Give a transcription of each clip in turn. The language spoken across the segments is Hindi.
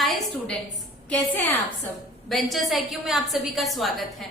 हाय स्टूडेंट्स, कैसे हैं आप सब। बेंचर्स IQ में आप सभी का स्वागत है।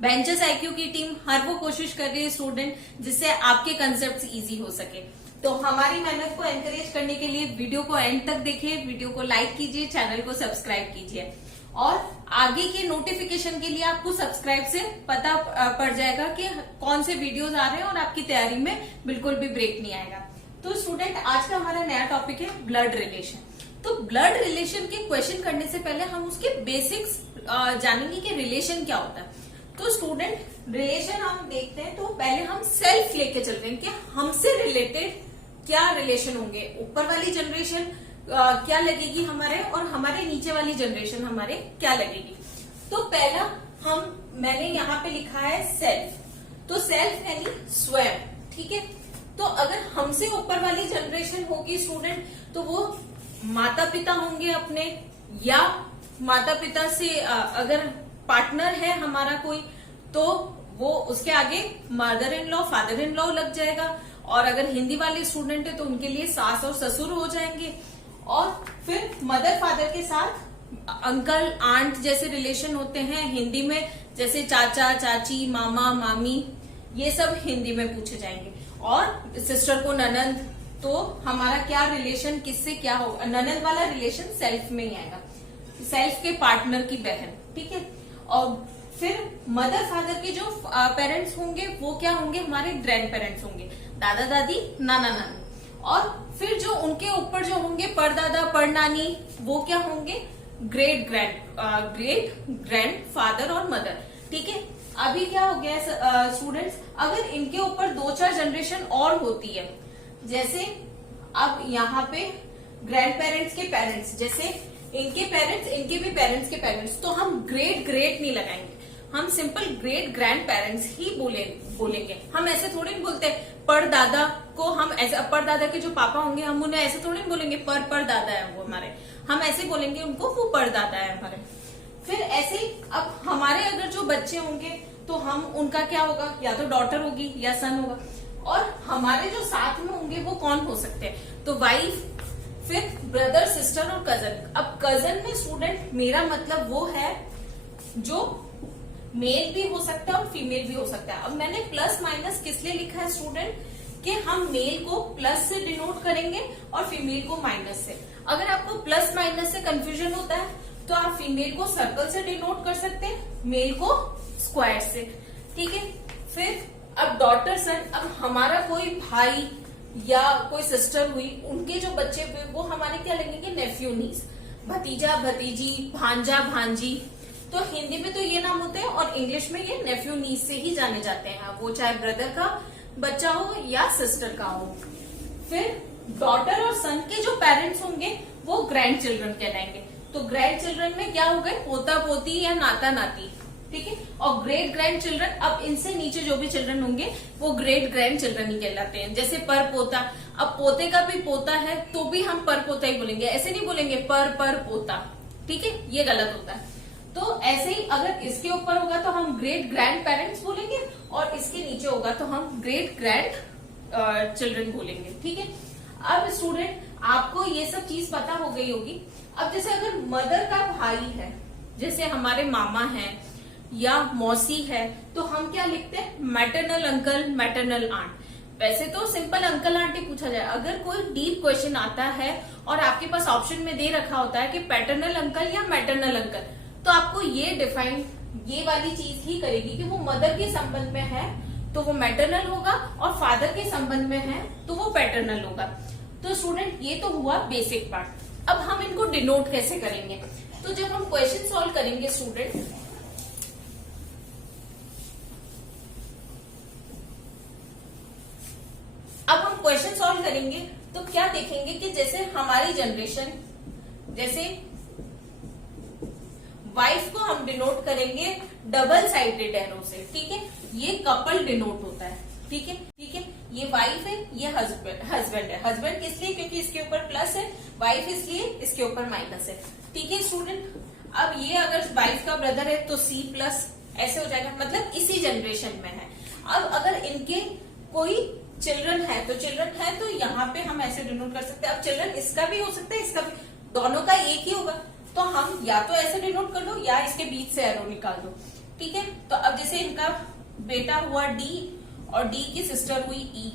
बेंचर्स IQ की टीम हर वो कोशिश कर रही है स्टूडेंट जिससे आपके कंसेप्ट इजी हो सके। तो हमारी मेहनत को एनकरेज करने के लिए वीडियो को एंड तक देखिए, वीडियो को लाइक कीजिए, चैनल को सब्सक्राइब कीजिए और आगे के नोटिफिकेशन के लिए आपको सब्सक्राइब से पता पड़ जाएगा कि कौन से वीडियोस आ रहे हैं और आपकी तैयारी में बिल्कुल भी ब्रेक नहीं आएगा। तो स्टूडेंट, आज का हमारा नया टॉपिक है ब्लड रिलेशन। तो ब्लड रिलेशन के क्वेश्चन करने से पहले हम उसके बेसिक्स जानेंगे कि रिलेशन क्या होता है। तो स्टूडेंट, रिलेशन हम देखते हैं तो पहले हम सेल्फ लेके चल रहे हैं कि हमसे रिलेटेड क्या रिलेशन होंगे, ऊपर वाली जनरेशन क्या लगेगी हमारे और हमारे नीचे वाली जनरेशन हमारे क्या लगेगी। तो पहला मैंने यहाँ पे लिखा है सेल्फ। तो सेल्फ यानी स्वयं, ठीक है। तो अगर हमसे ऊपर वाली जनरेशन होगी स्टूडेंट तो वो माता पिता होंगे अपने, या माता पिता से अगर पार्टनर है हमारा कोई तो वो उसके आगे mother in law father in law लग जाएगा, और अगर हिंदी वाले स्टूडेंट है तो उनके लिए सास और ससुर हो जाएंगे। और फिर मदर फादर के साथ अंकल आंट जैसे रिलेशन होते हैं हिंदी में, जैसे चाचा चाची मामा मामी, ये सब हिंदी में पूछे जाएंगे। और सिस्टर को ननंद, तो हमारा क्या रिलेशन किससे क्या होगा, ननंद वाला रिलेशन सेल्फ में ही आएगा, सेल्फ के पार्टनर की बहन, ठीक है। और फिर मदर फादर के जो पेरेंट्स होंगे वो क्या होंगे, हमारे ग्रैंड पेरेंट्स होंगे, दादा दादी नाना नानी। और फिर जो उनके ऊपर जो होंगे परदादा परनानी, वो क्या होंगे, ग्रेट ग्रैंड फादर और मदर, ठीक है। अभी क्या हो गया स्टूडेंट्स, अगर इनके ऊपर 2-4 जनरेशन और होती है, जैसे अब यहाँ पे ग्रैंड पेरेंट्स के पेरेंट्स, जैसे इनके पेरेंट्स इनके भी पेरेंट्स के पेरेंट्स, तो हम ग्रेट नहीं लगाएंगे, हम सिंपल ग्रेट ग्रैंड पेरेंट्स ही बोलेंगे। हम ऐसे थोड़ी नहीं बोलते परदादा को, हम ऐसे परदादा के जो पापा होंगे हम उन्हें ऐसे थोड़ी नहीं बोलेंगे परदादा है वो हमारे, हम ऐसे बोलेंगे उनको वो परदादा है हमारे। फिर ऐसे ही अब हमारे अगर जो बच्चे होंगे तो हम उनका क्या होगा, या तो डॉटर होगी या सन होगा। और हमारे जो साथ में होंगे वो कौन हो सकते हैं, तो वाइफ, फिर ब्रदर सिस्टर और कजन। अब कजन में स्टूडेंट मेरा मतलब वो है जो मेल भी हो सकता है और फीमेल भी हो सकता है। अब मैंने प्लस माइनस किस लिए लिखा है स्टूडेंट, कि हम मेल को प्लस से डिनोट करेंगे और फीमेल को माइनस से। अगर आपको प्लस माइनस से कंफ्यूजन होता है तो आप फीमेल को सर्कल से डिनोट कर सकते हैं, मेल को स्क्वायर से, ठीक है। फिर अब डॉटर सन, अब हमारा कोई भाई या कोई सिस्टर हुई, उनके जो बच्चे हुए वो हमारे क्या लगेंगे, नेफ्यू नीस, भतीजा भतीजी भांजा भांजी। तो हिंदी में तो ये नाम होते हैं और इंग्लिश में ये नेफ्यू नीस से ही जाने जाते हैं, वो चाहे ब्रदर का बच्चा हो या सिस्टर का हो। फिर डॉटर और सन के जो पेरेंट्स होंगे वो ग्रैंड चिल्ड्रन कहलाएंगे। तो ग्रैंड चिल्ड्रन में क्या हो गए, पोता पोती या नाता नाती, ठीक है। और ग्रेट ग्रैंड चिल्ड्रन, अब इनसे नीचे जो भी चिल्ड्रन होंगे वो ग्रेट ग्रैंड चिल्ड्रन ही कहलाते हैं। जैसे पर पोता, अब पोते का भी पोता है तो भी हम पर पोता ही बोलेंगे, ऐसे नहीं बोलेंगे पर पोता, ठीक है, ये गलत होता है। तो ऐसे ही अगर इसके ऊपर होगा तो हम ग्रेट ग्रैंड पेरेंट्स बोलेंगे और इसके नीचे होगा तो हम ग्रेट ग्रैंड चिल्ड्रन बोलेंगे, ठीक है। अब स्टूडेंट, आपको ये सब चीज पता हो गई होगी। अब जैसे अगर मदर का भाई है, जैसे हमारे मामा है या मौसी है, तो हम क्या लिखते हैं, मैटरनल अंकल मैटरनल आंट। वैसे तो सिंपल अंकल आंटी पूछा जाए, अगर कोई डीप क्वेश्चन आता है और आपके पास ऑप्शन में दे रखा होता है कि पैटर्नल अंकल या मैटरनल अंकल, तो आपको ये डिफाइन ये वाली चीज ही करेगी कि वो मदर के संबंध में है तो वो मैटरनल होगा और फादर के संबंध में है तो वो पैटर्नल होगा। तो स्टूडेंट, ये तो हुआ बेसिक पार्ट। अब हम इनको डिनोट कैसे करेंगे, तो जब हम क्वेश्चन सॉल्व करेंगे स्टूडेंट, अब हम क्वेश्चन सॉल्व करेंगे तो क्या देखेंगे कि जैसे हमारी जनरेशन, जैसे वाइफ को हम डिनोट करेंगे डबल साइडेड एरो से, ठीक है, ये कपल डिनोट होता है, ठीक है, ठीक है। ये वाइफ है, ये हस्बैंड है। हस्बैंड किस लिए, क्योंकि इसके ऊपर प्लस है, वाइफ इसलिए इसके ऊपर माइनस है, ठीक है स्टूडेंट। अब ये अगर वाइफ का ब्रदर है तो C प्लस, ऐसे हो जाएगा, मतलब इसी जनरेशन में है। अब अगर इनके कोई चिल्ड्रन है तो यहाँ पे हम ऐसे डिनोट कर सकते हैं। अब चिल्ड्रन इसका भी हो सकता है, इसका भी, दोनों का एक ही होगा, तो हम या तो ऐसे डिनोट कर लो या इसके बीच से एरो निकाल दो, ठीक है। तो अब जैसे इनका बेटा हुआ डी और डी की सिस्टर हुई ई,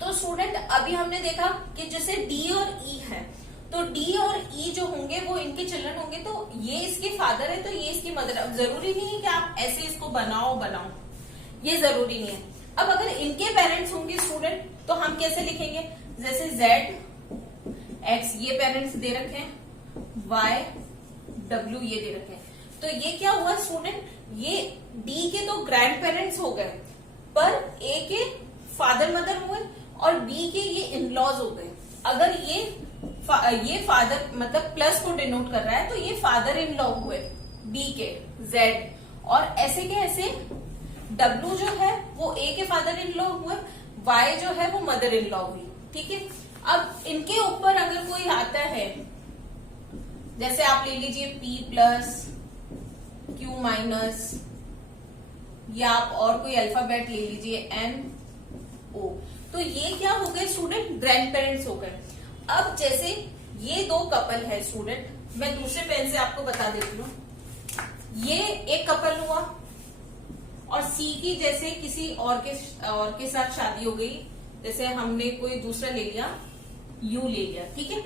तो स्टूडेंट अभी हमने देखा कि जैसे डी और ई है, तो डी और ई जो होंगे वो इनके चिल्ड्रन होंगे, तो ये इसके फादर है तो ये इसकी मदर। अब जरूरी नहीं है कि आप ऐसे इसको बनाओ, ये जरूरी नहीं है। अब अगर इनके पेरेंट्स होंगे स्टूडेंट, तो हम कैसे लिखेंगे, जैसे Z X ये पेरेंट्स दे रखे हैं, Y W ये दे रखे हैं, तो ये क्या हुआ स्टूडेंट, ये D के तो ग्रैंड पेरेंट्स हो गए, पर A के फादर मदर हुए और B के ये इन-लॉज हो गए। अगर ये फादर मतलब प्लस को डिनोट कर रहा है, तो ये फादर इन लॉ हुए B के Z, और ऐसे के ऐसे W जो है वो A के फादर इन लॉ हुए, Y जो है वो मदर इन लॉ हुई, ठीक है। अब इनके ऊपर अगर कोई आता है, जैसे आप ले लीजिए P प्लस Q माइनस, या आप और कोई अल्फाबेट ले लीजिए N O, तो ये क्या हो गए स्टूडेंट, ग्रैंड पेरेंट्स हो गए। अब जैसे ये दो कपल है स्टूडेंट, मैं दूसरे पेन से आपको बता देती हूँ, ये एक कपल हुआ और सी की जैसे किसी और के साथ शादी हो गई, जैसे हमने कोई दूसरा ले लिया, यू ले लिया, ठीक है।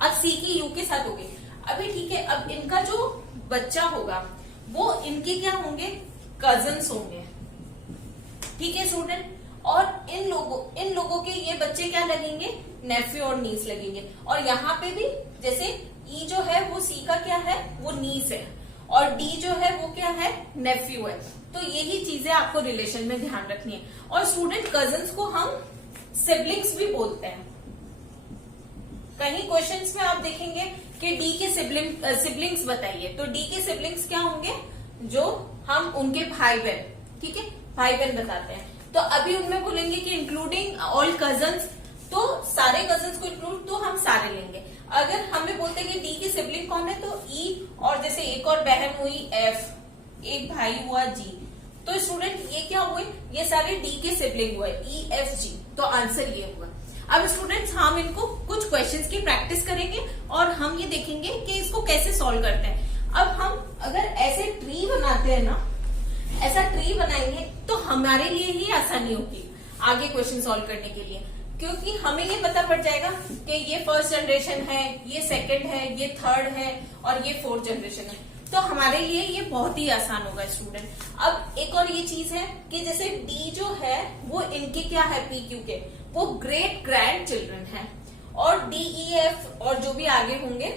अब सी की यू के साथ हो गई, अभी ठीक है। अब इनका जो बच्चा होगा वो इनके क्या होंगे, कजन्स होंगे, ठीक है स्टूडेंट। और इन लोगों के ये बच्चे क्या लगेंगे, नेफ्यू और नीस लगेंगे। और यहाँ पे भी जैसे ई जो है वो सी का क्या है, वो नीस है, और डी जो है वो क्या है, नेफ्यू है। तो यही चीजें आपको रिलेशन में ध्यान रखनी है। और स्टूडेंट कजन्स को हम सिबलिंग्स भी बोलते हैं। कहीं क्वेश्चंस में आप देखेंगे कि डी के सिबलिंग्स बताइए, तो डी के सिबलिंग्स क्या होंगे, जो हम उनके भाई बहन, ठीक है, भाई बहन बताते हैं। तो अभी उनमें बोलेंगे कि इंक्लूडिंग ऑल कजन्स, तो सारे कजन्स को इंक्लूड तो हम सारे लेंगे। अगर हमें बोलते हैं कि डी की सिबलिंग कौन है, तो ई, और जैसे एक और बहन हुई एफ, एक भाई हुआ जी, तो स्टूडेंट ये क्या हुए, ये सारे डी के सिबलिंग हुए, ई एफ जी, तो आंसर ये हुआ। अब स्टूडेंट्स हम इनको कुछ क्वेश्चंस की प्रैक्टिस करेंगे और हम ये देखेंगे कि इसको कैसे सॉल्व करते हैं। अब हम अगर ऐसे ट्री बनाते हैं ना, ऐसा ट्री बनाएंगे तो हमारे लिए ही आसानी होगी आगे क्वेश्चन सॉल्व करने के लिए, क्योंकि हमें ये पता पड़ जाएगा कि ये फर्स्ट जनरेशन है, ये सेकंड है, ये थर्ड है और ये फोर्थ जनरेशन है। तो हमारे लिए ये बहुत ही आसान होगा स्टूडेंट। अब एक और ये चीज है कि जैसे डी जो है वो इनके क्या है, पी क्यू के, वो ग्रेट ग्रैंड चिल्ड्रन है, और डी ई एफ और जो भी आगे होंगे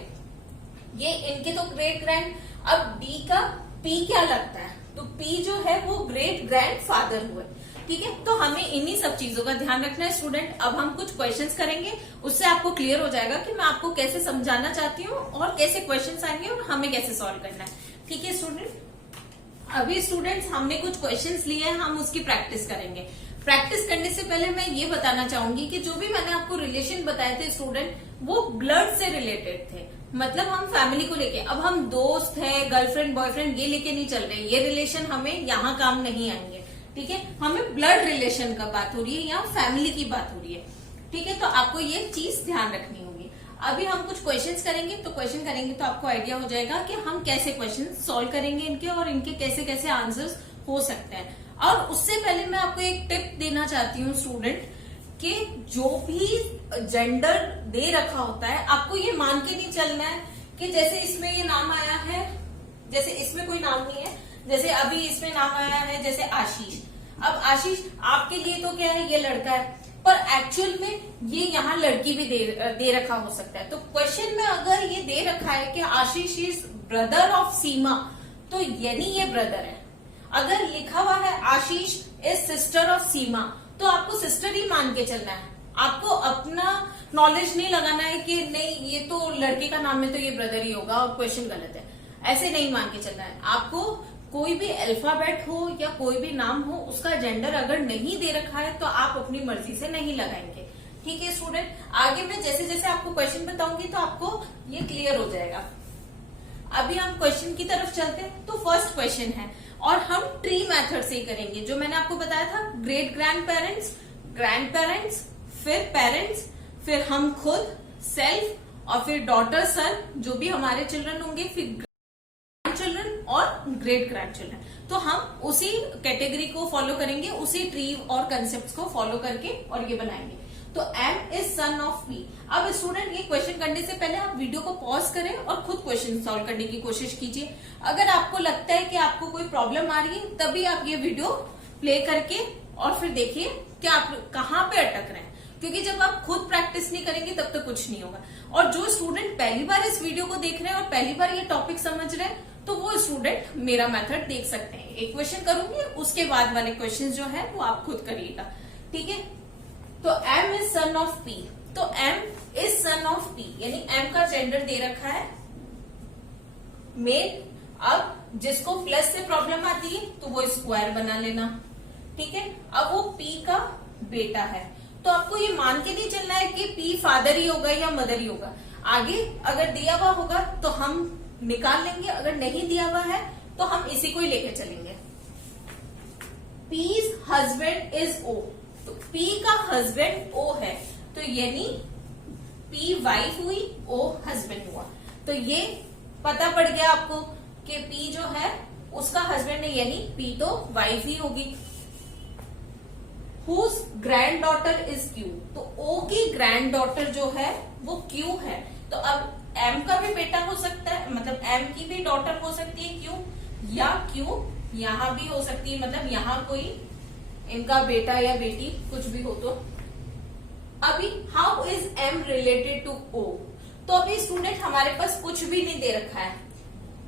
ये इनके तो ग्रेट ग्रैंड। अब डी का पी क्या लगता है, तो पी जो है वो ग्रेट ग्रैंड फादर हुए, ठीक है। तो हमें इन्हीं सब चीजों का ध्यान रखना है स्टूडेंट। अब हम कुछ क्वेश्चंस करेंगे, उससे आपको क्लियर हो जाएगा कि मैं आपको कैसे समझाना चाहती हूँ और कैसे क्वेश्चंस आएंगे और हमें कैसे सॉल्व करना है, ठीक है स्टूडेंट। अभी स्टूडेंट्स हमने कुछ क्वेश्चंस लिए हैं, हम उसकी प्रैक्टिस करेंगे। प्रैक्टिस करने से पहले मैं ये बताना चाहूंगी कि जो भी मैंने आपको रिलेशन बताए थे स्टूडेंट, वो ब्लड से रिलेटेड थे, मतलब हम फैमिली को लेके। अब हम दोस्त है, गर्लफ्रेंड बॉयफ्रेंड ये लेके नहीं चल रहे, ये रिलेशन हमें यहाँ काम नहीं आएंगे, ठीक है। हमें ब्लड रिलेशन का बात हो रही है या फैमिली की बात हो रही है, ठीक है। तो आपको ये चीज ध्यान रखनी होगी। अभी हम कुछ क्वेश्चंस करेंगे, तो क्वेश्चन करेंगे तो आपको आइडिया हो जाएगा कि हम कैसे क्वेश्चन सॉल्व करेंगे इनके, और इनके कैसे कैसे आंसर्स हो सकते हैं। और उससे पहले मैं आपको एक टिप देना चाहती हूँ स्टूडेंट, कि जो भी जेंडर दे रखा होता है आपको ये मान के नहीं चलना है कि जैसे इसमें ये नाम आया है, जैसे इसमें कोई नाम नहीं है, जैसे अभी इसमें नाम आया है जैसे आशीष। अब आशीष आपके लिए तो क्या है, ये लड़का है, पर एक्चुअल में ये यहाँ लड़की भी दे रखा हो सकता है। तो क्वेश्चन में अगर ये दे रखा है कि आशीष इज ब्रदर ऑफ सीमा, तो यानी ये ब्रदर है। अगर लिखा हुआ है आशीष इज सिस्टर ऑफ सीमा, तो आपको सिस्टर ही मान के चलना है। आपको अपना नॉलेज नहीं लगाना है कि नहीं ये तो लड़के का नाम है तो ये ब्रदर ही होगा और क्वेश्चन गलत है, ऐसे नहीं मान के चलना है। आपको कोई भी अल्फाबेट हो या कोई भी नाम हो, उसका जेंडर अगर नहीं दे रखा है तो आप अपनी मर्जी से नहीं लगाएंगे, ठीक है स्टूडेंट। आगे मैं जैसे जैसे आपको क्वेश्चन बताऊंगी तो आपको ये क्लियर हो जाएगा। अभी हम क्वेश्चन की तरफ चलते हैं। तो फर्स्ट क्वेश्चन है और हम ट्री मेथड से ही करेंगे, जो मैंने आपको बताया था, ग्रेट ग्रैंड पेरेंट्स, फिर पेरेंट्स, फिर हम खुद, सेल्फ, और फिर डॉटर सन जो भी हमारे चिल्ड्रन होंगे, फिर चिल्ड्रन और ग्रेट ग्रैंड चिल्ड्रन। तो हम उसी कैटेगरी को फॉलो करेंगे, उसी ट्री और कंसेप्ट को फॉलो करके और ये बनाएंगे। तो M is son of P. अब स्टूडेंट ये क्वेश्चन करने से पहले आप वीडियो को पॉज करें और खुद क्वेश्चन सॉल्व करने की कोशिश कीजिए। अगर आपको लगता है कि आपको कोई प्रॉब्लम आ रही है, तभी आप ये वीडियो प्ले करके और फिर देखिए कि आप कहाँ पे अटक रहे हैं, क्योंकि जब आप खुद प्रैक्टिस नहीं करेंगे तब तक कुछ नहीं होगा। और जो स्टूडेंट पहली बार इस वीडियो को देख रहे हैं और पहली बार ये टॉपिक समझ रहे हैं, तो वो स्टूडेंट मेरा मेथड देख सकते हैं। एक क्वेश्चन करूंगी, उसके बाद वाले क्वेश्चन जो है वो आप खुद करिएगा, ठीक है। तो m is son of p, तो m is son of p, यानी m का जेंडर दे रखा है मेल। अब जिसको प्लस से प्रॉब्लम आती है तो वो स्क्वायर बना लेना, ठीक है। अब वो p का बेटा है, तो आपको ये मान के नहीं चलना है कि p फादर ही होगा या मदर ही होगा। आगे अगर दिया हुआ होगा तो हम निकाल लेंगे, अगर नहीं दिया हुआ है तो हम इसी को ही लेके चलेंगे। P's हस्बैंड इज O, तो P का हस्बैंड O है, तो यानी P वाइफ हुई, O हस्बैंड हुआ। तो ये पता पड़ गया आपको कि P जो है उसका हस्बैंड है, यानी P तो वाइफ ही होगी। Whose grand daughter is Q, तो O की ग्रैंड डॉटर जो है वो Q है। तो अब M का भी बेटा हो सकता है, मतलब M की भी डॉटर हो सकती है Q, या Q यहां भी हो सकती है, मतलब यहां कोई इनका बेटा या बेटी कुछ भी हो। तो अभी how is M related to O, तो अभी स्टूडेंट हमारे पास कुछ भी नहीं दे रखा है,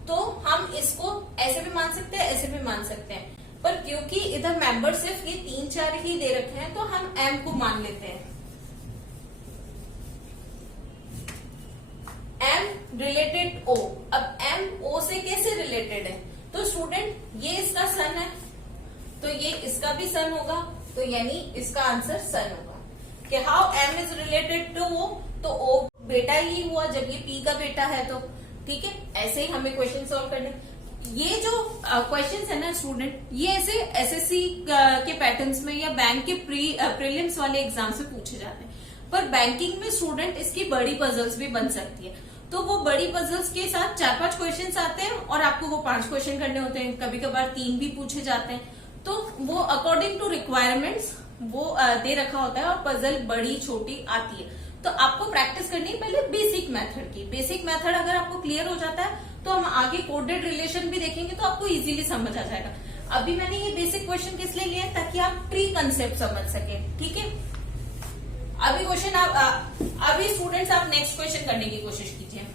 तो हम इसको ऐसे भी मान सकते हैं, ऐसे भी मान सकते हैं, पर क्योंकि इधर मेंबर सिर्फ ये 3-4 ही दे रखे हैं तो हम M को मान लेते हैं। M रिलेटेड O, अब M O से कैसे रिलेटेड है, तो स्टूडेंट ये इसका सन है, तो ये इसका भी सन होगा, तो यानी इसका आंसर सन होगा। कि how M is related to O, तो O बेटा ही हुआ जब ये P का बेटा है, तो ठीक है। ऐसे ही हमें क्वेश्चन सॉल्व करने। ये जो क्वेश्चंस है ना स्टूडेंट, ये ऐसे एसएससी के पैटर्न्स में या बैंक के प्रीलिम्स वाले एग्जाम से पूछे जाते हैं, पर बैंकिंग में स्टूडेंट इसकी बड़ी पजल्स भी बन सकती है। तो वो बड़ी पजल्स के साथ 4-5 क्वेश्चंस आते हैं और आपको वो 5 क्वेश्चन करने होते हैं, कभी कभार 3 भी पूछे जाते हैं। तो वो अकॉर्डिंग टू रिक्वायरमेंट्स वो दे रखा होता है और पजल बड़ी छोटी आती है। तो आपको प्रैक्टिस करनी है पहले बेसिक मेथड की। बेसिक मेथड अगर आपको क्लियर हो जाता है तो हम आगे कोडेड रिलेशन भी देखेंगे, तो आपको इजीली समझ आ जाएगा। अभी मैंने ये बेसिक क्वेश्चन किस लिए लिए, ताकि आप ट्री कंसेप्ट समझ सके, ठीक है। अभी क्वेश्चन अभी स्टूडेंट्स आप नेक्स्ट क्वेश्चन करने की कोशिश कीजिए,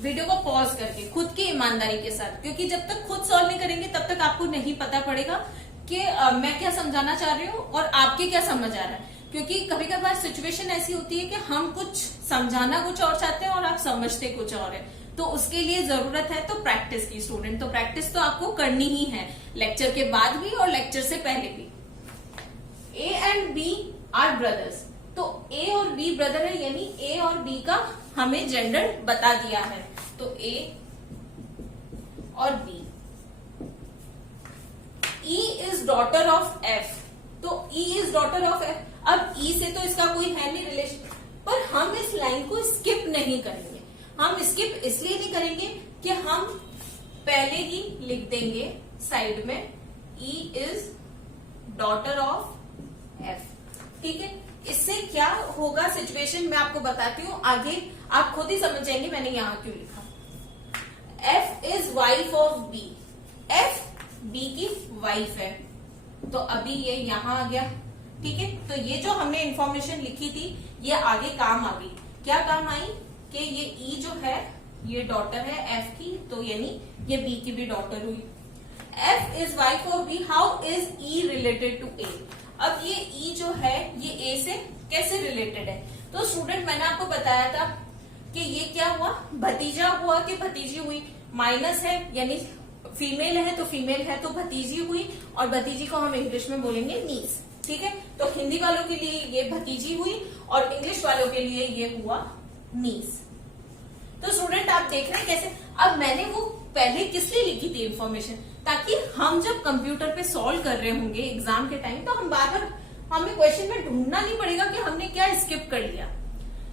वीडियो को पॉज करके खुद की ईमानदारी के साथ, क्योंकि जब तक खुद सॉल्व नहीं करेंगे तब तक आपको नहीं पता पड़ेगा कि मैं क्या समझाना चाह रही हूँ और आपके क्या समझ आ रहा है। क्योंकि कभी कभार सिचुएशन ऐसी होती है कि हम कुछ समझाना कुछ और चाहते हैं और आप समझते कुछ और है, तो उसके लिए जरूरत है तो प्रैक्टिस की स्टूडेंट। तो प्रैक्टिस तो आपको करनी ही है, लेक्चर के बाद भी और लेक्चर से पहले भी। A and B are brothers, तो A और B ब्रदर है, यानी A और B का हमें जेंडर बता दिया है। तो A और B। E is daughter of F, तो E is daughter of F। अब E से तो इसका कोई है नहीं रिलेशन, पर हम इस लाइन को स्किप नहीं करेंगे। हम स्किप इसलिए नहीं करेंगे कि हम पहले ही लिख देंगे साइड में E is daughter of F, ठीक है। इससे क्या होगा सिचुएशन मैं आपको बताती हूँ, आगे आप खुद ही समझ जाएंगे मैंने यहां क्यों लिखा। F is wife of B, F B की वाइफ है, तो अभी ये यहां आ गया, ठीक है। तो ये जो हमने इंफॉर्मेशन लिखी थी ये आगे काम आ गई। क्या काम आई कि ये E जो है ये डॉटर है F की, तो यानी ये B की भी डॉटर हुई। F is wife of B, how is E related to A। अब ये E जो है ये A से कैसे रिलेटेड है, तो स्टूडेंट मैंने आपको बताया था कि ये क्या हुआ, भतीजा हुआ कि भतीजी हुई। माइनस है यानी फीमेल है, तो फीमेल है तो भतीजी हुई, और भतीजी को हम इंग्लिश में बोलेंगे नीस, ठीक है। तो हिंदी वालों के लिए ये भतीजी हुई और इंग्लिश वालों के लिए ये हुआ नीस। तो स्टूडेंट आप देख रहे हैं कैसे, अब मैंने वो पहले किस लिए लिखी थी इन्फॉर्मेशन, ताकि हम जब कंप्यूटर पे सॉल्व कर रहे होंगे एग्जाम के टाइम, तो हम बार बार हमें क्वेश्चन में ढूंढना नहीं पड़ेगा कि हमने क्या स्किप कर लिया।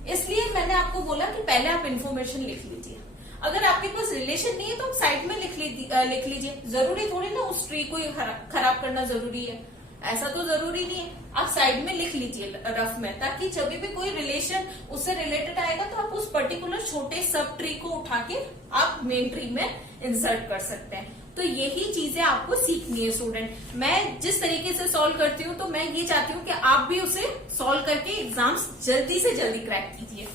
इसलिए मैंने आपको बोला कि पहले आप इन्फॉर्मेशन लिख लीजिए। अगर आपके पास रिलेशन नहीं है तो साइड में लिख लीजिए। जरूरी थोड़ी ना उस ट्री को खराब करना जरूरी है, ऐसा तो जरूरी नहीं है। आप साइड में लिख लीजिए रफ में, ताकि जब भी कोई रिलेशन उससे रिलेटेड आएगा तो आप उस पर्टिकुलर छोटे सब ट्री को उठा के आप मेन ट्री में इंसर्ट कर सकते हैं। तो यही चीजें आपको सीखनी है स्टूडेंट। मैं जिस तरीके से सॉल्व करती हूँ, तो मैं ये चाहती हूँ कि आप भी उसे सॉल्व करके एग्जाम्स जल्दी से जल्दी क्रैक कीजिए।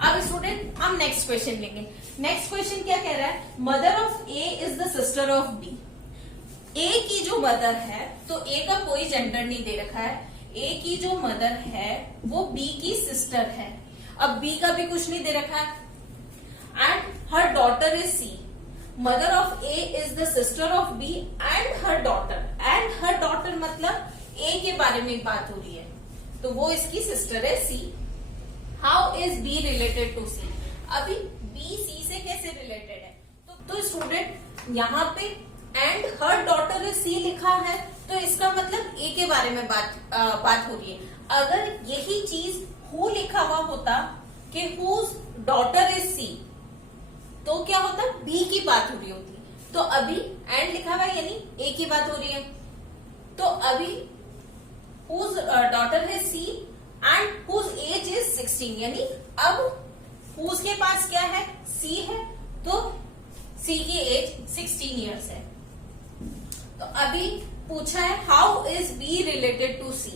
अब स्टूडेंट हम नेक्स्ट क्वेश्चन लेंगे। नेक्स्ट क्वेश्चन क्या कह रहा है, mother of A is the sister of B. A की जो मदर है, तो ए का कोई जेंडर नहीं दे रखा है, ए की जो मदर है वो बी की सिस्टर है। अब बी का भी कुछ नहीं दे रखा है। And her daughter is C. Mother of A is the sister of B and her daughter. And her daughter मतलब ए के बारे में बात हो रही है, तो वो इसकी सिस्टर है C. How is B related to C. अभी बी सी से कैसे रिलेटेड है, तो स्टूडेंट यहाँ पे and her daughter is C लिखा है, तो इसका मतलब ए के बारे में बात हो रही है। अगर यही चीज हु लिखा हुआ होता कि हुज डॉटर इज सी, तो क्या होता, बी की बात हो रही होती। तो अभी एंड लिखा हुआ यानी ए की बात हो रही है। तो अभी whose daughter is C and whose age is 16, यानी अब हुज के पास क्या है, सी है, तो सी की एज 16 ईयर्स है। तो अभी पूछा है how is B related to C.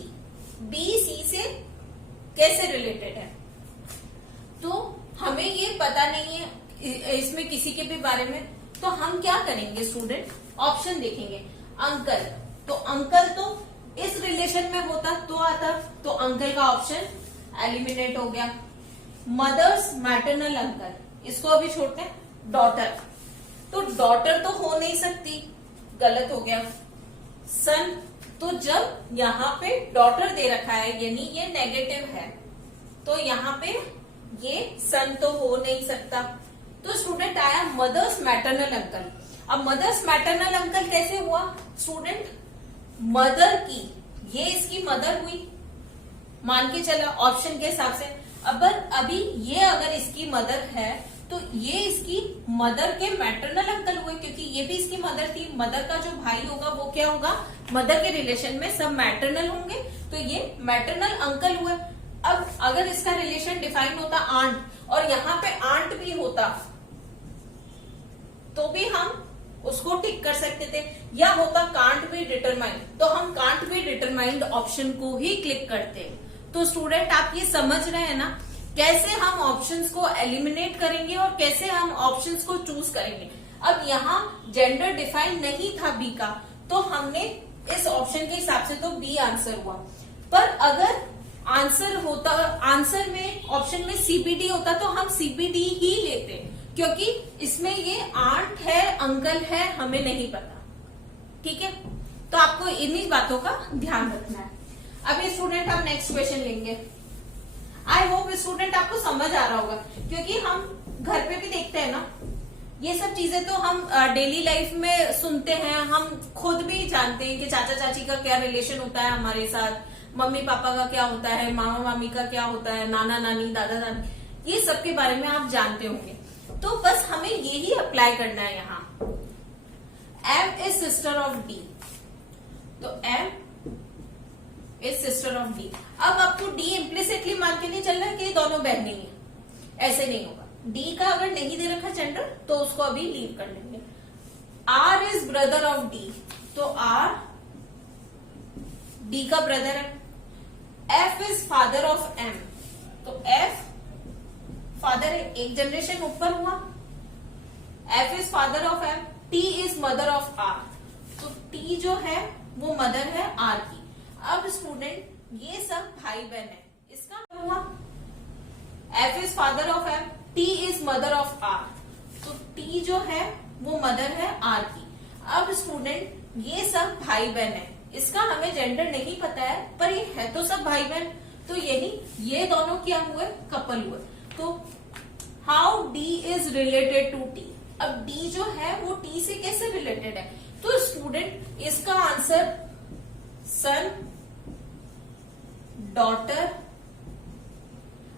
B C से कैसे रिलेटेड है, तो हमें ये पता नहीं है इसमें किसी के भी बारे में। तो हम क्या करेंगे स्टूडेंट, ऑप्शन देखेंगे। अंकल, तो अंकल तो इस रिलेशन में होता तो आता, तो अंकल का ऑप्शन एलिमिनेट हो गया। मदर्स मैटरनल अंकल, इसको अभी छोड़ते हैं। डॉटर, तो डॉटर तो हो नहीं सकती, गलत हो गया। सन, तो जब यहाँ पे डॉटर दे रखा है यानी ये नेगेटिव है, तो यहाँ पे ये सन तो हो नहीं सकता। तो स्टूडेंट आया मदर्स मैटरनल अंकल। अब मदर्स मैटरनल अंकल कैसे हुआ स्टूडेंट, मदर की, ये इसकी मदर हुई, मान के चला ऑप्शन के हिसाब से। अभी ये अगर इसकी मदर है, तो ये इसकी मदर के मैटरनल अंकल हुए, क्योंकि ये भी इसकी मदर थी। मदर का जो भाई होगा वो क्या होगा, मदर के रिलेशन में सब मैटरनल होंगे, तो ये मैटरनल अंकल हुए। अब अगर इसका रिलेशन डिफाइन होता आंट, और यहाँ पे आंट भी होता, तो भी हम उसको टिक कर सकते थे, या होता कांट बी डिटरमाइंड, तो हम कांट बी डिटरमाइंड ऑप्शन को ही क्लिक करते। तो स्टूडेंट आप ये समझ रहे हैं ना, कैसे हम ऑप्शंस को एलिमिनेट करेंगे और कैसे हम ऑप्शंस को चूज करेंगे। अब यहाँ जेंडर डिफाइन नहीं था बी का, तो हमने इस ऑप्शन के हिसाब से तो बी आंसर हुआ। पर अगर आंसर होता, आंसर में ऑप्शन में सीबीडी होता, तो हम सीबीडी ही लेते, क्योंकि इसमें ये आंट है अंकल है हमें नहीं पता। ठीक है, तो आपको इन्हीं बातों का ध्यान रखना है। अभी स्टूडेंट हम नेक्स्ट क्वेश्चन लेंगे। आई होप स्टूडेंट आपको समझ आ रहा होगा, क्योंकि हम घर पे भी देखते हैं ना, ये सब चीजें तो हम डेली लाइफ में सुनते हैं, हम खुद भी जानते हैं कि चाचा चाची का क्या रिलेशन होता है हमारे साथ, मम्मी पापा का क्या होता है, मामा मामी का क्या होता है, नाना नानी दादा दादी, ये सब के बारे में आप जानते होंगे। तो बस हमें यही अप्लाई करना है यहाँ। M is sister of D, तो M is sister of D. अब आपको डी इम्प्लिसिटली मान के नहीं चलना है कि ये दोनों बहनें हैं, ऐसे नहीं होगा। डी का अगर नहीं दे रखा जेंडर, तो उसको अभी लीव कर लेंगे। R is brother of D, तो आर डी का ब्रदर है। F is father of M, तो एफ फादर है, एक जनरेशन ऊपर हुआ। F is father of M. T is mother of R, तो टी जो है वो मदर है आर की। अब स्टूडेंट ये सब भाई बहन है, इसका हुआ F is father of M, T is mother of R, तो टी जो है वो मदर है आर की। अब स्टूडेंट ये सब भाई बहन है, इसका हमें जेंडर नहीं पता है, पर ये है तो सब भाई बहन, तो यही ये दोनों क्या हुए, कपल हुए। तो how D is related to T. अब डी जो है वो टी से कैसे रिलेटेड है, तो स्टूडेंट इसका आंसर सन, डॉटर,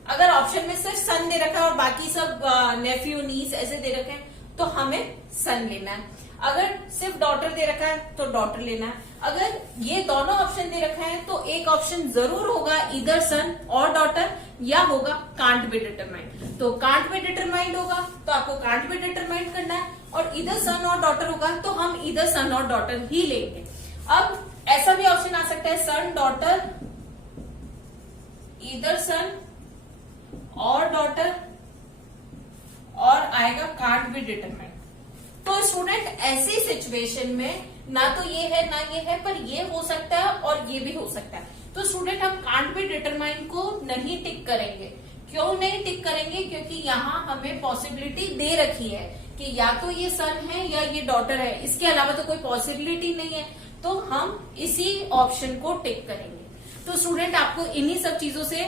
अगर ऑप्शन में सिर्फ सन दे रखा है और बाकी सब नेफ्यू, नीस ऐसे दे रखे हैं तो हमें सन लेना है। अगर सिर्फ डॉटर दे रखा है तो डॉटर लेना है। अगर ये दोनों ऑप्शन दे रखा है तो एक ऑप्शन जरूर होगा इधर सन और डॉटर, या होगा कांट बी डिटरमाइंड। तो कांट बी डिटरमाइंड होगा तो आपको कांट बी डिटरमाइंड करना है, और इधर सन और डॉटर होगा तो हम इधर सन और डॉटर ही लेंगे। अब ऐसा भी ऑप्शन आ सकता है सन डॉटर, इधर सन और डॉटर, और आएगा कांट बी डिटरमाइंड। तो स्टूडेंट ऐसी सिचुएशन में ना तो ये है ना ये है, पर ये हो सकता है और ये भी हो सकता है। तो स्टूडेंट हम कांट बी डिटरमाइंड को नहीं टिक करेंगे। क्यों नहीं टिक करेंगे, क्योंकि यहाँ हमें पॉसिबिलिटी दे रखी है कि या तो ये सन है या ये डॉटर है, इसके अलावा तो कोई पॉसिबिलिटी नहीं है, तो हम इसी ऑप्शन को टिक करेंगे। तो स्टूडेंट आपको इन्हीं सब चीजों से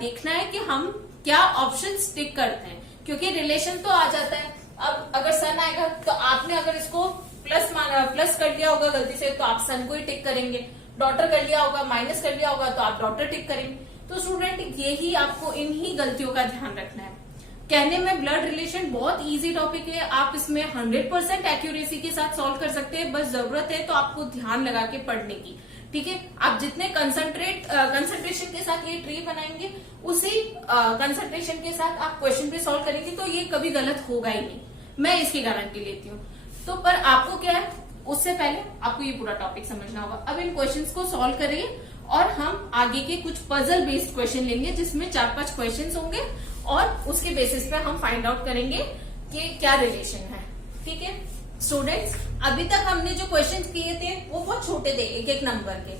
देखना है कि हम क्या ऑप्शन टिक करते हैं, क्योंकि रिलेशन तो आ जाता है। अब अगर सन आएगा तो आपने अगर इसको प्लस कर लिया होगा गलती से तो आप सन को ही टिक करेंगे, डॉटर कर लिया होगा, माइनस कर लिया होगा तो आप डॉटर टिक करेंगे। तो स्टूडेंट यही आपको इन्हीं गलतियों का ध्यान रखना है। कहने में ब्लड रिलेशन बहुत इजी टॉपिक है, आप इसमें 100% एक्यूरेसी के साथ सॉल्व कर सकते हैं, बस जरूरत है तो आपको ध्यान लगा के पढ़ने की। ठीक है, आप जितने कंसंट्रेशन के साथ ये ट्री बनाएंगे, उसी कंसंट्रेशन के साथ आप क्वेश्चन भी सॉल्व करेंगे तो ये कभी गलत होगा ही नहीं, मैं इसकी गारंटी लेती हूँ। तो पर आपको क्या है, उससे पहले आपको ये पूरा टॉपिक समझना होगा। अब इन क्वेश्चंस को सॉल्व करिए और हम आगे के कुछ पजल बेस्ड क्वेश्चन लेंगे, जिसमें 4-5 क्वेश्चंस होंगे और उसके बेसिस पे हम फाइंड आउट करेंगे कि क्या रिलेशन है। ठीक है स्टूडेंट्स, अभी तक हमने जो क्वेश्चन किए थे वो बहुत छोटे थे, एक एक नंबर के।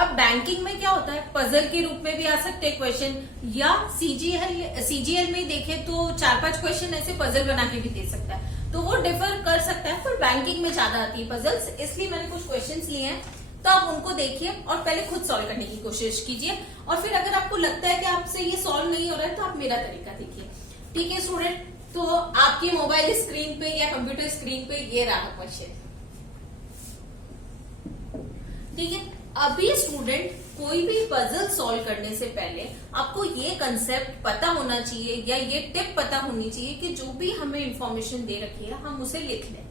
अब बैंकिंग में क्या होता है, पजल के रूप में भी आ सकते हैं क्वेश्चन, या सीजीएल में देखे तो 4-5 क्वेश्चन ऐसे पजल बना के भी दे सकता है, तो वो डिफर कर सकता है। पर बैंकिंग में ज्यादा आती है पजल्स, इसलिए मैंने कुछ क्वेश्चंस लिए हैं, तो आप उनको देखिए और पहले खुद सॉल्व करने की कोशिश कीजिए, और फिर अगर आपको लगता है कि आपसे ये सॉल्व नहीं हो रहा है तो आप मेरा तरीका देखिए। ठीक है स्टूडेंट, तो आपकी मोबाइल स्क्रीन पे या कंप्यूटर स्क्रीन पे ये रहा क्वेश्चन। ठीक है, अभी स्टूडेंट कोई भी पजल सॉल्व करने से पहले आपको ये कंसेप्ट पता होना चाहिए या ये टिप पता होनी चाहिए कि जो भी हमें इंफॉर्मेशन दे रखी है हम उसे लिख लें।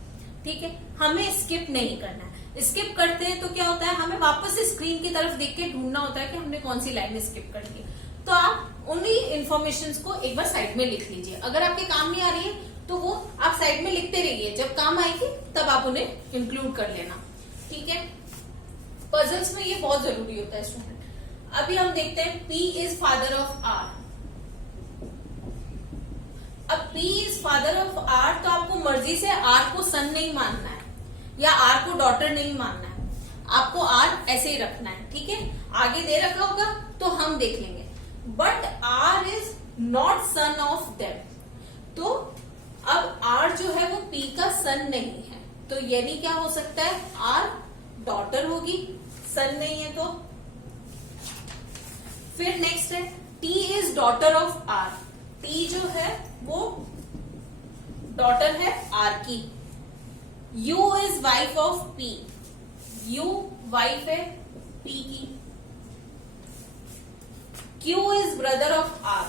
ठीक है, हमें स्किप नहीं करना है। स्किप करते हैं तो क्या होता है, हमें वापस स्क्रीन की तरफ देख के ढूंढना होता है कि हमने कौन सी लाइन स्किप कर दी। तो आप उन्हीं इंफॉर्मेशन को एक बार साइड में लिख लीजिए। अगर आपके काम नहीं आ रही है तो वो आप साइड में लिखते रहिए, जब काम आएगी तब आप उन्हें इंक्लूड कर लेना। ठीक है, पजल्स में ये बहुत जरूरी होता है स्टूडेंट। अभी हम देखते हैं P is father of R। अब P is father of R, तो आपको मर्जी से R को सन नहीं मानना है या R को डॉटर नहीं मानना है, आपको R ऐसे ही रखना है। ठीक है, आगे दे रखा होगा तो हम देख लेंगे, but R is not son of them. तो अब R जो है वो P का सन नहीं है, तो यानी क्या हो सकता है, R डॉटर होगी, सन नहीं है तो। फिर नेक्स्ट है T is daughter of R। T जो है वो डॉटर है R की। U is wife of P। U wife है P की। Q is brother of R।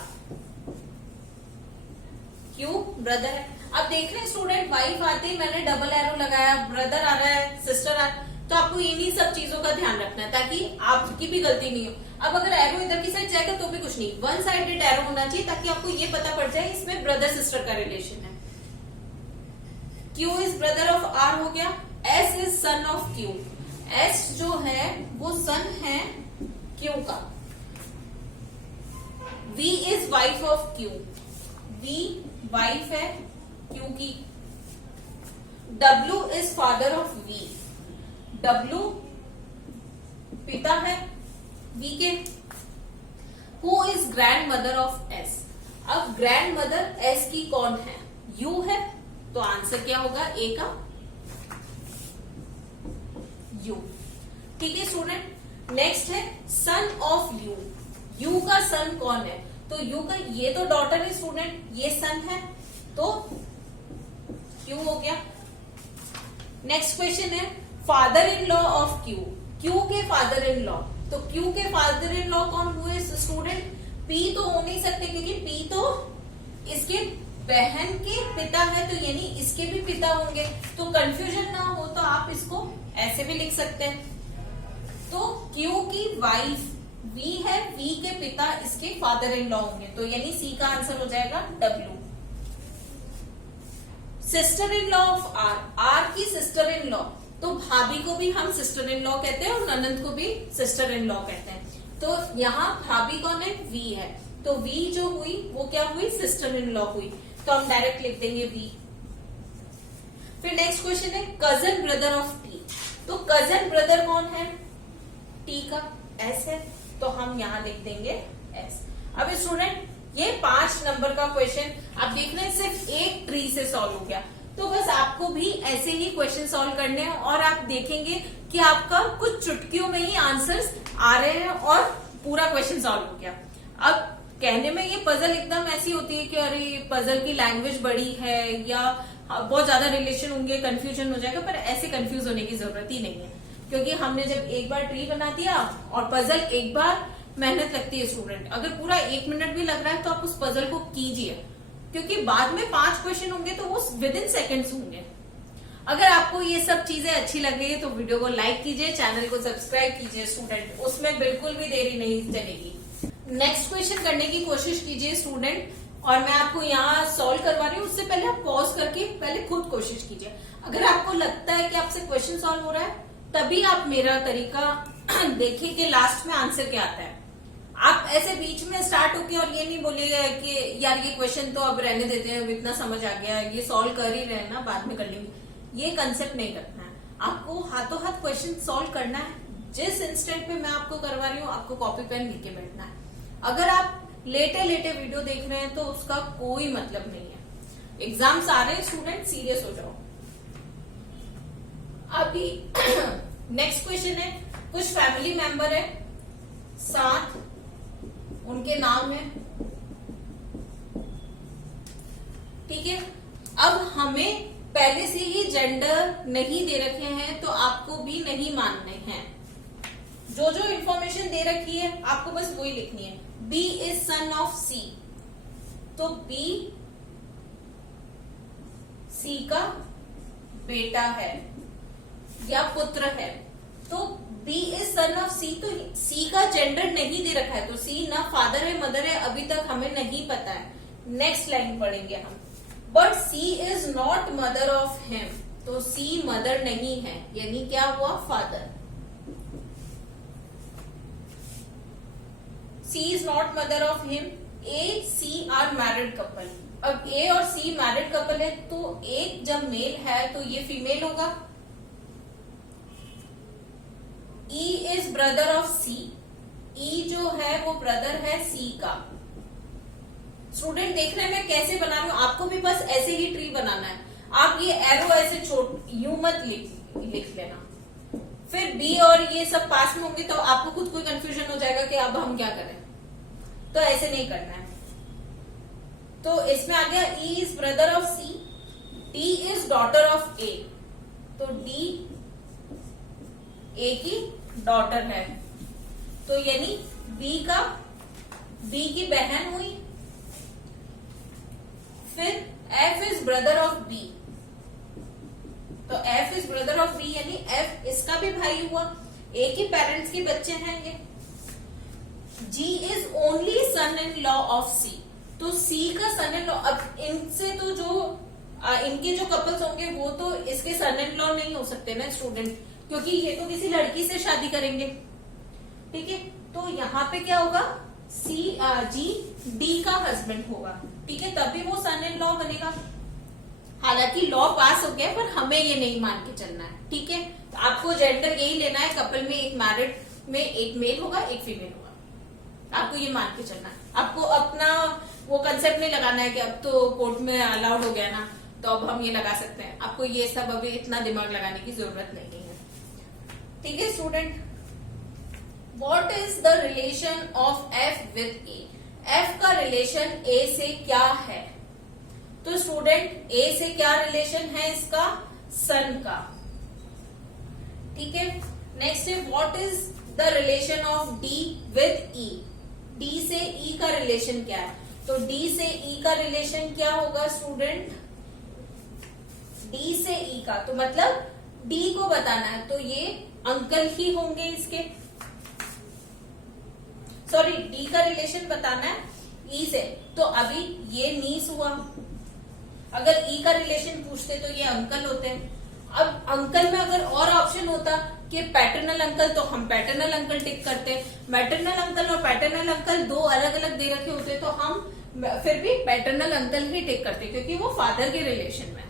Q brother है। अब देख रहे हैं स्टूडेंट, वाइफ आती, मैंने डबल एरो लगाया, ब्रदर आ रहा है, सिस्टर आ रहा है, तो आपको इन्हीं सब चीजों का ध्यान रखना है ताकि आपकी भी गलती नहीं हो। अब अगर एरो इधर की साइड जाएगा तो भी कुछ नहीं, वन साइडेड एरो होना चाहिए ताकि आपको ये पता पड़ जाए इसमें ब्रदर सिस्टर का रिलेशन है। Q is brother of R हो गया। S is son of Q। S जो है वो सन है Q का। V is wife of Q। V wife है Q की। W is father of V। W पिता है V के। Who is grand mother of S। अब ग्रैंड मदर S की कौन है, U है, तो आंसर क्या होगा A का U। ठीक है स्टूडेंट, नेक्स्ट है सन ऑफ U। यू का सन कौन है, तो यू का ये तो डॉटर है स्टूडेंट, ये सन है, तो क्यू हो गया। नेक्स्ट क्वेश्चन है father in law of Q, Q के फादर इन लॉ, तो क्यू के फादर इन लॉ कौन हुए स्टूडेंट, पी तो हो नहीं सकते क्योंकि पी तो इसके बहन के पिता है, तो यानी इसके भी पिता होंगे, तो कंफ्यूजन ना हो तो आप इसको ऐसे भी लिख सकते हैं। तो क्यू की वाइफ वी है, वी के पिता इसके फादर इन लॉ होंगे, तो यानी सी का आंसर हो जाएगा W. Sister in law of R, R की सिस्टर इन लॉ, तो भाभी को भी हम सिस्टर इन लॉ कहते हैं और ननंद को भी सिस्टर इन लॉ कहते हैं। तो यहाँ भाभी कौन है, वी है, तो वी जो हुई वो क्या हुई, सिस्टर इन लॉ हुई, तो हम डायरेक्ट लिख देंगे वी। फिर नेक्स्ट क्वेश्चन है कजन ब्रदर ऑफ टी, तो कजन ब्रदर कौन है, टी का एस है, तो हम यहाँ लिख देंगे एस। अब स्टूडेंट ये 5 नंबर का क्वेश्चन आप देख रहे हैं सिर्फ एक ट्री से सॉल्व हो गया, तो बस आपको भी ऐसे ही क्वेश्चन सॉल्व करने हैं और आप देखेंगे कि आपका कुछ चुटकियों में ही आंसर्स आ रहे हैं और पूरा क्वेश्चन सॉल्व हो गया। अब कहने में ये पजल एकदम ऐसी होती है कि अरे पजल की लैंग्वेज बड़ी है या बहुत ज्यादा रिलेशन होंगे, कंफ्यूजन हो जाएगा, पर ऐसे कंफ्यूज होने की जरूरत ही नहीं है, क्योंकि हमने जब एक बार ट्री बना दिया और पजल एक बार मेहनत लगती है स्टूडेंट, अगर पूरा 1 मिनट भी लग रहा है तो आप उस पजल को कीजिए, क्योंकि बाद में 5 क्वेश्चन होंगे तो वो विद इन सेकेंड्स होंगे। अगर आपको ये सब चीजें अच्छी लग रही है तो वीडियो को लाइक कीजिए, चैनल को सब्सक्राइब कीजिए स्टूडेंट, उसमें बिल्कुल भी देरी नहीं चलेगी। नेक्स्ट क्वेश्चन करने की कोशिश कीजिए स्टूडेंट, और मैं आपको यहाँ सॉल्व करवा रही हूँ, उससे पहले आप पॉज करके पहले खुद कोशिश कीजिए। अगर आपको लगता है कि आपसे क्वेश्चन सॉल्व हो रहा है तभी आप मेरा तरीका देखिए कि लास्ट में आंसर क्या आता है। आप ऐसे बीच में स्टार्ट होके और ये नहीं बोलिएगा कि यार ये क्वेश्चन तो अब रहने देते हैं, अब इतना समझ आ गया, ये सॉल्व कर ही रहे ना, बाद में कर लेंगे, ये कंसेप्ट नहीं रखना है। आपको हाथों हाथ क्वेश्चन सॉल्व करना है, जिस इंस्टेंट पे मैं आपको करवा रही हूँ आपको कॉपी पेन लेके बैठना है। अगर आप लेटे लेटे वीडियो देख रहे हैं तो उसका कोई मतलब नहीं है। एग्जाम्स आ रहे हैं स्टूडेंट, सीरियस हो जाओ। अभी नेक्स्ट क्वेश्चन है, कुछ फैमिली मेंबर है 7, उनके नाम है, ठीक है। अब हमें पहले से ही जेंडर नहीं दे रखे हैं तो आपको भी नहीं मानने हैं, जो जो इंफॉर्मेशन दे रखी है आपको बस वही लिखनी है। B is son of C, तो बी सी का बेटा है या पुत्र है, तो B is son of C, तो सी का जेंडर नहीं दे रखा है, तो सी ना फादर है मदर है अभी तक हमें नहीं पता है। नेक्स्ट लाइन पढ़ेंगे हम, but C is not mother of him, तो सी मदर नहीं है, यानी क्या हुआ, father. C is not mother of him, A C are married couple. अब ए और सी मैरिड कपल है, तो एक जब मेल है तो ये फीमेल होगा। ई इज ब्रदर ऑफ सी, ई जो है वो ब्रदर है सी का। स्टूडेंट देख रहे हैं मैं कैसे बना रही हूँ, आपको भी बस ऐसे ही ट्री बनाना है। आप ये एरो ऐसे यूं मत लिख लेना, फिर बी और ये सब पास में होंगे तो आपको खुद कोई कंफ्यूजन हो जाएगा कि अब हम क्या करें, तो ऐसे नहीं करना है। तो इसमें आ गया E is brother of C, D is daughter of A, तो डी ए की डॉटर है, तो यानी बी की बहन हुई। फिर F is brother of B, तो F is brother of B यानी एफ इसका भी भाई हुआ, ए के पेरेंट्स के बच्चे हैं ये। G is only son in law of C, तो सी का सन इन लॉ, अब इनसे तो जो इनके जो कपल्स होंगे वो तो इसके सन इन लॉ नहीं हो सकते ना स्टूडेंट, क्योंकि ये तो किसी लड़की से शादी करेंगे, ठीक है। तो यहाँ पे क्या होगा, जी डी का हस्बैंड होगा, ठीक है, तभी वो सन इन लॉ बनेगा। हालांकि लॉ पास हो गया पर हमें ये नहीं मान के चलना है, ठीक है। तो आपको जेंडर यही लेना है, कपल में एक मैरिड में एक मेल होगा एक फीमेल होगा, आपको ये मान के चलना है। आपको अपना वो कंसेप्ट नहीं लगाना है कि अब तो कोर्ट में अलाउड हो गया ना तो अब हम ये लगा सकते हैं, आपको ये सब अभी इतना दिमाग लगाने की जरूरत नहीं है, ठीक है student. What is the relation of F with A? F का रिलेशन ए से क्या है? तो स्टूडेंट ए से क्या रिलेशन है इसका? सन का। ठीक है, नेक्स्ट है what is the relation of D with E? D से ई का रिलेशन क्या है? तो डी से ई का रिलेशन क्या होगा स्टूडेंट? डी से ई का, तो मतलब डी को बताना है, तो ये अंकल ही होंगे इसके। सॉरी, डी का रिलेशन बताना है ई से, तो अभी ये नीस हुआ। अगर ई का रिलेशन पूछते तो ये अंकल होते हैं। अब अंकल में अगर और ऑप्शन होता कि पैटर्नल अंकल, तो हम पैटर्नल अंकल टिक करते। मैटरनल अंकल और पैटर्नल अंकल दो अलग अलग दे रखे होते तो हम फिर भी पैटर्नल अंकल ही टिक करते, क्योंकि वो फादर के रिलेशन में।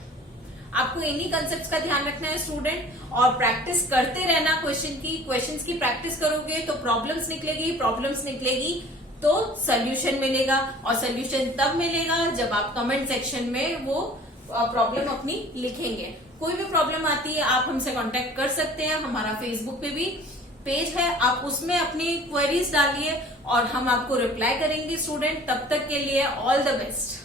आपको इन्हीं कंसेप्ट का ध्यान रखना है स्टूडेंट, और प्रैक्टिस करते रहना क्वेश्चंस की प्रैक्टिस करोगे तो प्रॉब्लम्स निकलेगी तो सोल्यूशन मिलेगा। और सोल्यूशन तब मिलेगा जब आप कमेंट सेक्शन में वो प्रॉब्लम अपनी लिखेंगे। कोई भी प्रॉब्लम आती है आप हमसे कांटेक्ट कर सकते हैं। हमारा फेसबुक पे भी पेज है, आप उसमें अपनी क्वेरीज डालिए और हम आपको रिप्लाई करेंगे स्टूडेंट। तब तक के लिए ऑल द बेस्ट।